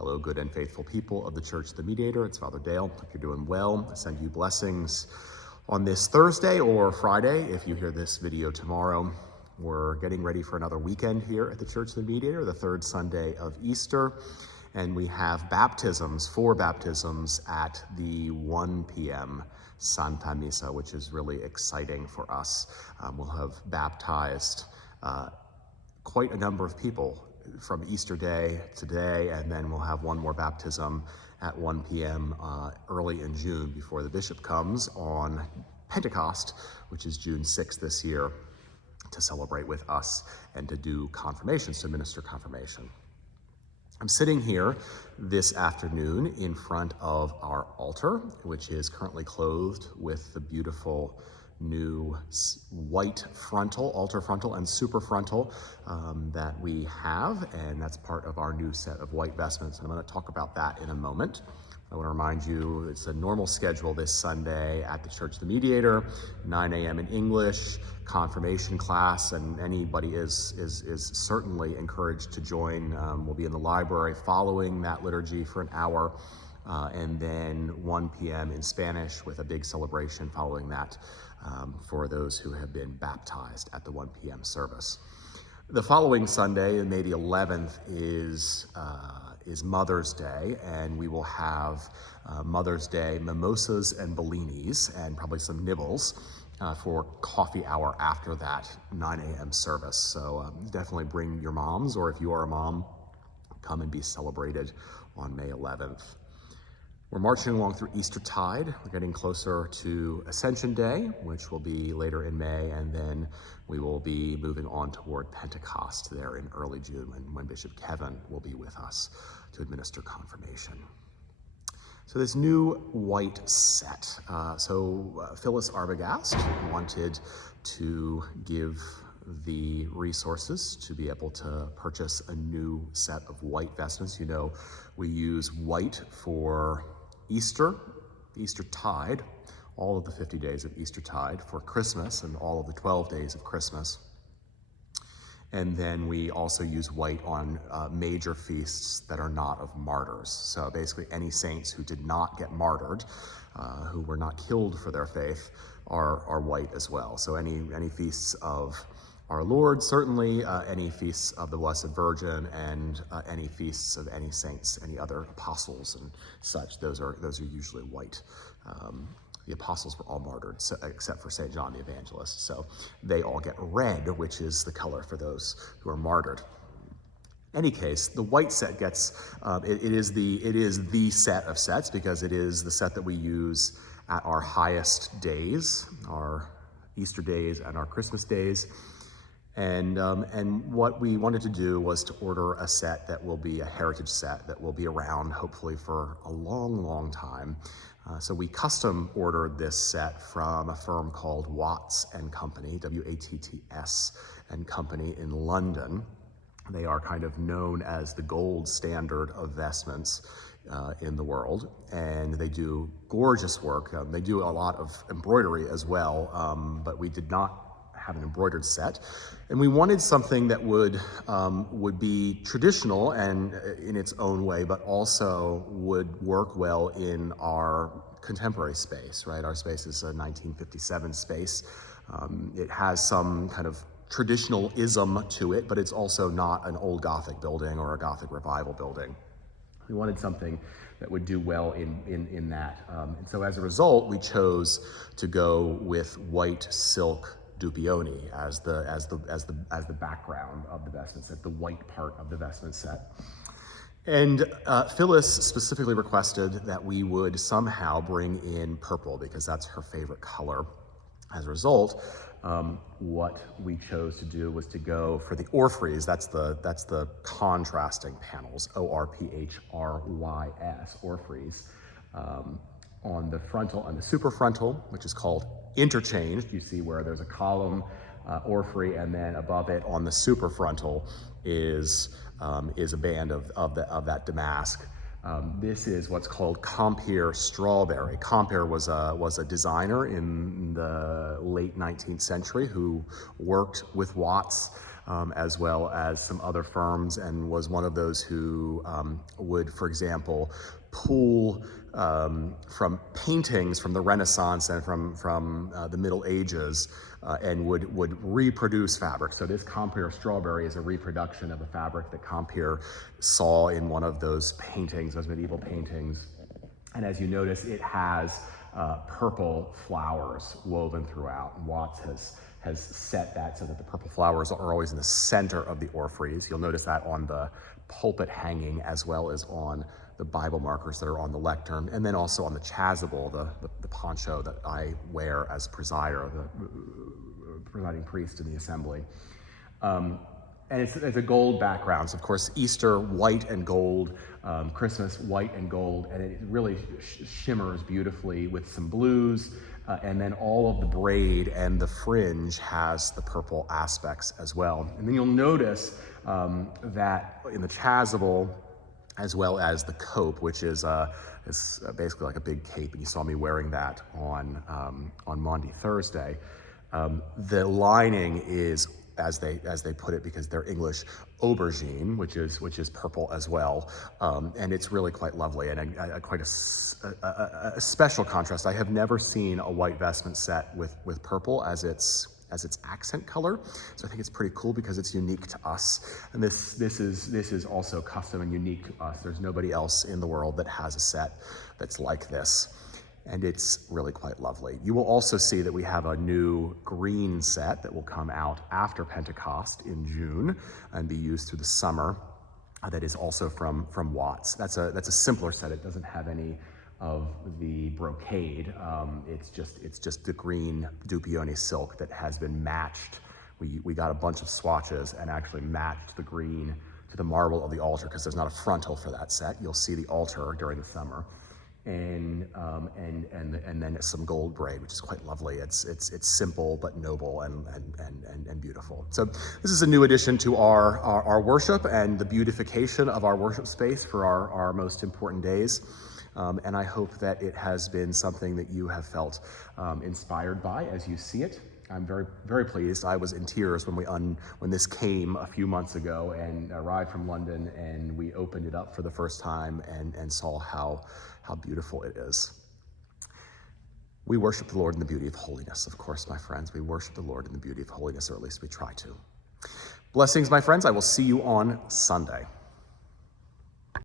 Hello, good and faithful people of the Church of the Mediator. It's Father Dale. Hope you're doing well. I send you blessings on this Thursday or Friday. If you hear this video tomorrow, we're getting ready for another weekend here at the Church of the Mediator, the third Sunday of Easter. And we have baptisms, 4 baptisms at the 1 p.m. Santa Misa, which is really exciting for us. We'll have baptized quite a number of people from Easter Day today, and then we'll have one more baptism at 1 p.m. Early in June before the bishop comes on Pentecost, which is June 6th this year, to celebrate with us and to do confirmations, to administer confirmation. I'm sitting here this afternoon in front of our altar, which is currently clothed with the beautiful new white frontal, altar frontal and super frontal that we have, and that's part of our new set of white vestments, and I'm going to talk about that in a moment. I want to remind you it's a normal schedule this Sunday at the Church of the Mediator, 9 a.m. in English, confirmation class, and anybody is certainly encouraged to join. We'll be in the library following that liturgy for an hour, and then 1 p.m. in Spanish with a big celebration following that for those who have been baptized at the 1 p.m. service. The following Sunday, May the 11th, is Mother's Day, and we will have Mother's Day mimosas and bellinis and probably some nibbles for coffee hour after that 9 a.m. service. So definitely bring your moms, or if you are a mom, come and be celebrated on May 11th. We're marching along through Eastertide. We're getting closer to Ascension Day, which will be later in May, and then we will be moving on toward Pentecost there in early June, when Bishop Kevin will be with us to administer confirmation. So this new white set. Phyllis Arbogast wanted to give the resources to be able to purchase a new set of white vestments. You know, we use white for Easter, Eastertide, all of the 50 days of Eastertide, for Christmas and all of the 12 days of Christmas. And then we also use white on major feasts that are not of martyrs. So basically any saints who did not get martyred, who were not killed for their faith, are white as well. So any feasts of our Lord, certainly any feasts of the Blessed Virgin, and any feasts of any saints, any other apostles and such, those are usually white. The apostles were all martyred, except for St. John the Evangelist. So they all get red, which is the color for those who are martyred. In any case, the white set gets, it is the set of sets, because it is the set that we use at our highest days, our Easter days and our Christmas days. And what we wanted to do was to order a set that will be a heritage set that will be around hopefully for a long, long time. So we custom ordered this set from a firm called Watts and Company, W-A-T-T-S and Company in London. They are kind of known as the gold standard of vestments in the world, and they do gorgeous work. They do a lot of embroidery as well, but we did not have an embroidered set, and we wanted something that would be traditional and in its own way, but also would work well in our contemporary space, right? Our space is a 1957 space. It has some kind of traditional-ism to it, but it's also not an old Gothic building or a Gothic revival building. We wanted something that would do well in that. And so as a result, we chose to go with white silk dupioni as the background of the vestment set, the white part of the vestment set. And Phyllis specifically requested that we would somehow bring in purple, because that's her favorite color. As a result, what we chose to do was to go for the orphreys. That's the contrasting panels, O-R-P-H-R-Y-S, orphreys, on the frontal and the superfrontal, which is called interchanged. You see where there's a column orphrey, and then above it on the superfrontal is a band of that damask. This is what's called Compeer Strawberry. Compeer was a designer in the late 19th century who worked with Watts as well as some other firms, and was one of those who would, for example, pull from paintings from the Renaissance and from the Middle Ages, and would reproduce fabric. So this Compier strawberry is a reproduction of a fabric that Compier saw in one of those paintings, those medieval paintings. And as you notice, it has purple flowers woven throughout. And Watts has set that so that the purple flowers are always in the center of the orphreys. You'll notice that on the pulpit hanging, as well as on the Bible markers that are on the lectern, and then also on the chasuble, the poncho that I wear as presider, the presiding priest in the assembly. And it's a gold background. So of course, Easter, white and gold, Christmas, white and gold, and it really shimmers beautifully with some blues, and then all of the braid and the fringe has the purple aspects as well. And then you'll notice that in the chasuble, as well as the cope, which is basically like a big cape, and you saw me wearing that on Maundy Thursday. The lining is, as they put it, because they're English, aubergine, which is purple as well, and it's really quite lovely and quite a special contrast. I have never seen a white vestment set with purple as its accent color, so I think it's pretty cool because it's unique to us. And this is also custom and unique to us. There's nobody else in the world that has a set that's like this, and it's really quite lovely. You will also see that we have a new green set that will come out after Pentecost in June and be used through the summer. That is also from Watts. That's a simpler set. It doesn't have any of the brocade. It's just the green Dupioni silk that has been matched. We got a bunch of swatches and actually matched the green to the marble of the altar, because there's not a frontal for that set. You'll see the altar during the summer, and then some gold braid, which is quite lovely. It's simple but noble and beautiful. So this is a new addition to our worship and the beautification of our worship space for our most important days. And I hope that it has been something that you have felt inspired by as you see it. I'm very, very pleased. I was in tears when this came a few months ago and arrived from London, and we opened it up for the first time and saw how beautiful it is. We worship the Lord in the beauty of holiness, of course, my friends. We worship the Lord in the beauty of holiness, or at least we try to. Blessings, my friends. I will see you on Sunday.